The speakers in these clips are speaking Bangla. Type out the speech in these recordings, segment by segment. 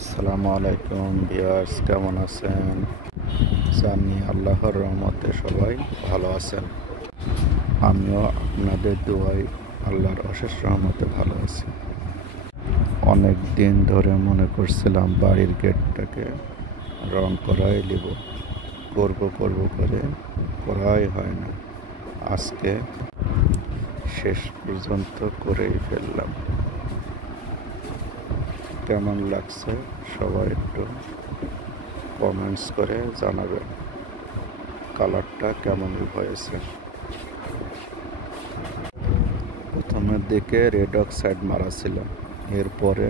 আসসালামু আলাইকুম ভিউয়ার্স, কেমন আছেন? জানি আল্লাহর রহমতে সবাই ভালো আছেন। আমিও আপনাদের দোয়ায় আল্লাহর অশেষ রহমতে ভালো আছি। অনেক দিন ধরে মনে করছিলাম বাড়ির গেটটাকে রং করাই নিব, করব করে করাই হয় না। আজকে শেষ পর্যন্ত করেই ফেললাম। কেমন লাগছে সবাই একটু কমেন্টস করে জানাবেন কালারটা কেমন হয়েছে। প্রথমের দিকে রেড অক্সাইড মারা ছিল, এরপরে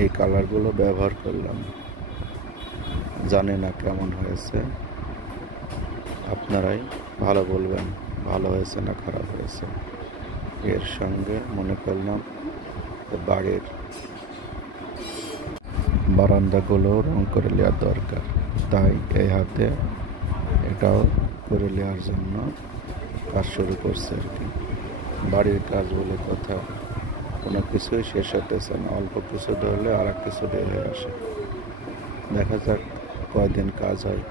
এই কালারগুলো ব্যবহার করলাম। জানি না কেমন হয়েছে, আপনারাই ভালো বলবেন ভালো হয়েছে না খারাপ হয়েছে। এর সঙ্গে মনে করলাম বাড়ির বারান্দাগুলো রং করে নেওয়া দরকার, তাই এই হাতে এটাও করে নেওয়ার জন্য কাজ শুরু করছে আর কি। বাড়ির কাজ বলে কথা, কোনো কিছুই শেষ হতেছে না, অল্প কিছু ধরলে আর এক কিছু বের হয়ে আসে। দেখা যাক কয়দিন কাজ হয়।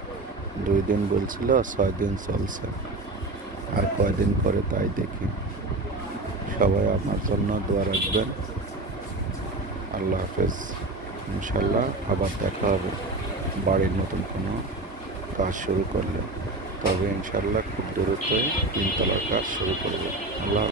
2 দিন বলছিল, 6 দিন চলছে, আর কয়দিন পরে তাই দেখি। সবাই আমার জন্য দোয়া রাখবেন। আল্লাহ হাফেজ। ইনশাল্লাহ আবার দেখা হবে বাড়ির নতুন কোনো কাজ শুরু করলে। তবে ইনশাল্লাহ খুব দ্রুতই 3 তলার কাজ শুরু করব। আল্লাহ।